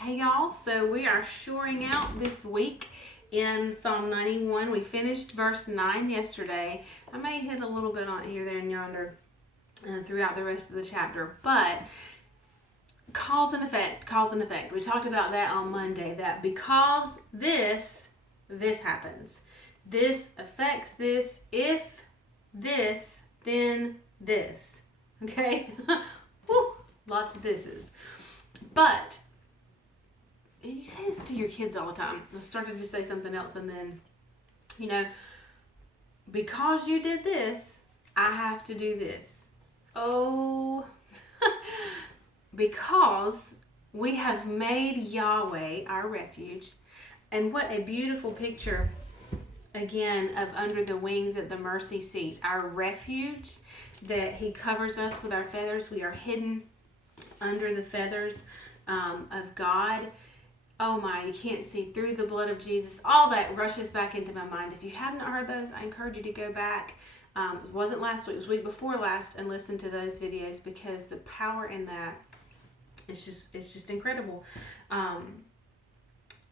Hey y'all, so we are shoring out this week in Psalm 91. We finished verse 9 yesterday. I may hit a little bit on here, there, and yonder throughout the rest of the chapter, but cause and effect. We talked about that on Monday, that because this happens. This affects this. If this, then this. Okay? Woo, lots of thises. But you say this to your kids all the time. I started to say something else, and then, because you did this, I have to do this. Oh, because we have made Yahweh our refuge. And what a beautiful picture, again, of under the wings at the mercy seat. Our refuge, that He covers us with our feathers. We are hidden under the feathers of God. Oh my, you can't see through the blood of Jesus. All that rushes back into my mind. If you have not heard those, I encourage you to go back. It wasn't last week, it was week before last, and listen to those videos, because the power in that is just incredible.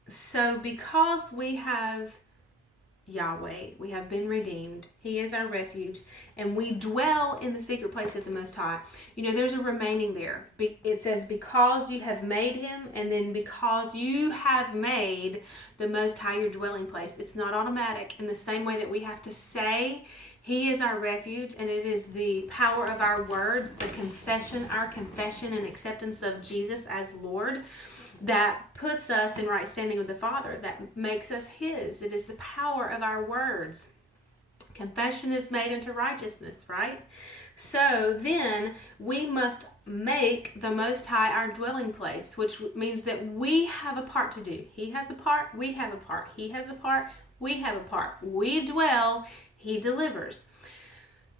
So because we have Yahweh, we have been redeemed. He is our refuge, and we dwell in the secret place of the Most High. There's a remaining there. It says, because you have made Him, and then because you have made the Most High your dwelling place. It's not automatic, in the same way that we have to say He is our refuge, and it is the power of our words, our confession and acceptance of Jesus as Lord, that puts us in right standing with the Father, that makes us His. It is the power of our words. Confession is made unto righteousness, right? So then we must make the Most High our dwelling place, which means that we have a part to do. He has a part, we have a part. He has a part, we have a part. We dwell, He delivers.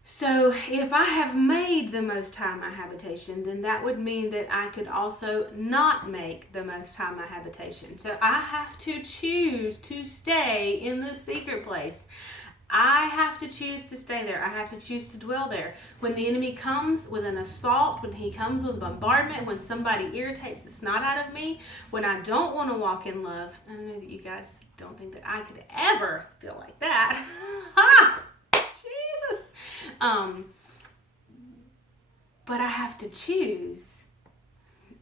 So if I have made the Most High my habitation, then that would mean that I could also not make the Most High my habitation. So I have to choose to stay in the secret place. I have to choose to stay there. I have to choose to dwell there. When the enemy comes with an assault, when he comes with bombardment, when somebody irritates the snot out of me, when I don't want to walk in love, I know that you guys don't think that I could ever feel like that. Jesus! But I have to choose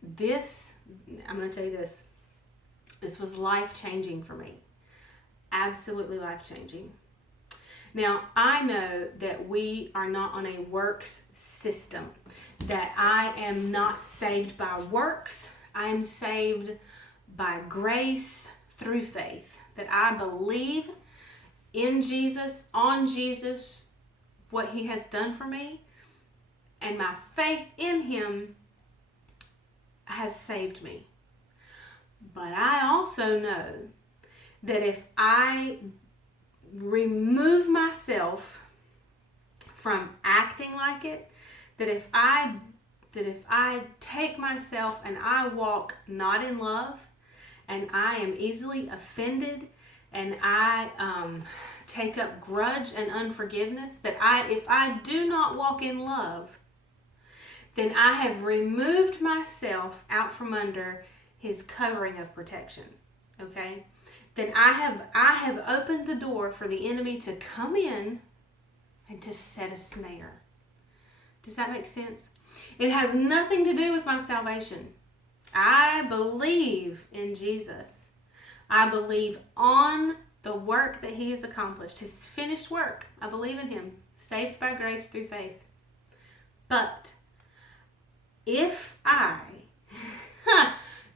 this. I'm going to tell you this. This was life-changing for me. Absolutely life-changing. Now, I know that we are not on a works system, that I am not saved by works. I am saved by grace through faith, that I believe in Jesus, on Jesus, what He has done for me, and my faith in Him has saved me. But I also know that if I remove myself from acting like it, that if I take myself and I walk not in love, and I am easily offended, and I take up grudge and unforgiveness, that if I do not walk in love, then I have removed myself out from under His covering of protection. Okay? Then I have opened the door for the enemy to come in and to set a snare. Does that make sense? It has nothing to do with my salvation. I believe in Jesus. I believe on the work that He has accomplished, His finished work. I believe in Him, saved by grace through faith. But if I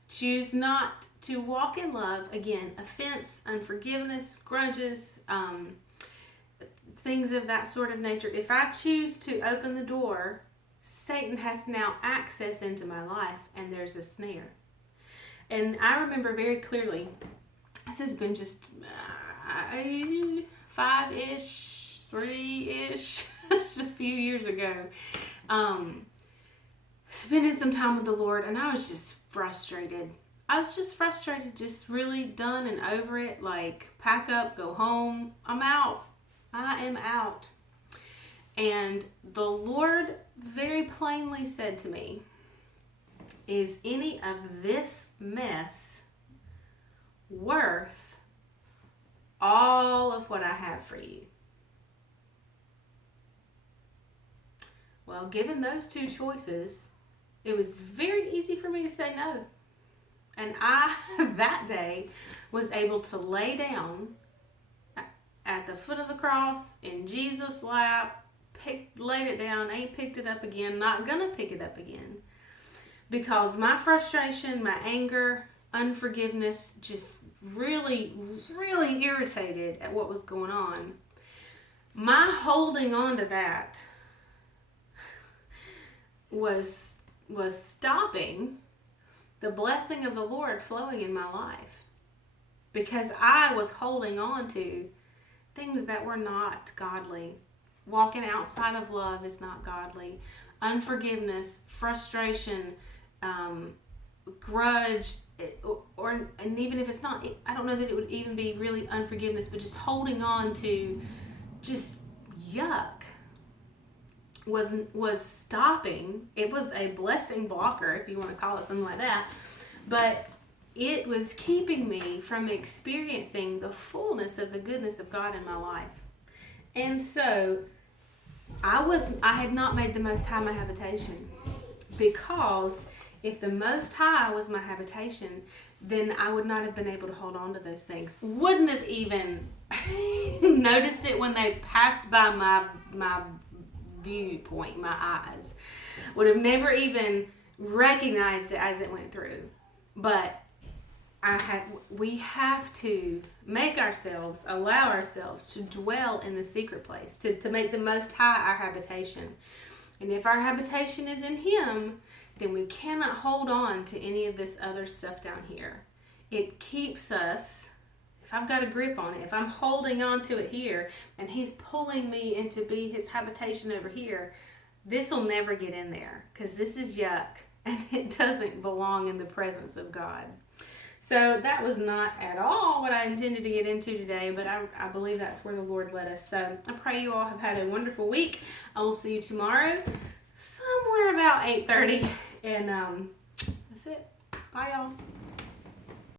choose not to walk in love, again, offense, unforgiveness, grudges, things of that sort of nature, if I choose to open the door, Satan has now access into my life, and there's a snare. And I remember very clearly, this has been just 5-ish, 3-ish, just a few years ago, spending some time with the Lord, and I was just frustrated. Just really done and over it. Like, pack up, go home. I'm out. I am out. And the Lord very plainly said to me, is any of this mess worth all of what I have for you? Well, given those two choices, it was very easy for me to say no. And I, that day, was able to lay down at the foot of the cross in Jesus' lap, laid it down, ain't picked it up again, not gonna pick it up again. Because my frustration, my anger, unforgiveness just really, really irritated at what was going on. My holding on to that was stopping the blessing of the Lord flowing in my life, because I was holding on to things that were not godly. Walking outside of love is not godly. Unforgiveness, frustration, grudge, and even if it's not, I don't know that it would even be really unforgiveness, but just holding on to just yuck was stopping. It was a blessing blocker, if you want to call it something like that, but it was keeping me from experiencing the fullness of the goodness of God in my life. And so I had not made the Most High my habitation, because if the Most High was my habitation, then I would not have been able to hold on to those things. Wouldn't have even noticed it when they passed by my viewpoint, my eyes. Would have never even recognized it as it went through. But we have to allow ourselves to dwell in the secret place, to make the Most High our habitation. And if our habitation is in Him, then we cannot hold on to any of this other stuff down here. It keeps us, if I've got a grip on it, if I'm holding on to it here, and He's pulling me into be His habitation over here, this will never get in there, because this is yuck, and it doesn't belong in the presence of God. So that was not at all what I intended to get into today, but I believe that's where the Lord led us. So I pray you all have had a wonderful week. I will see you tomorrow, somewhere about 8:30, and that's it. Bye, y'all.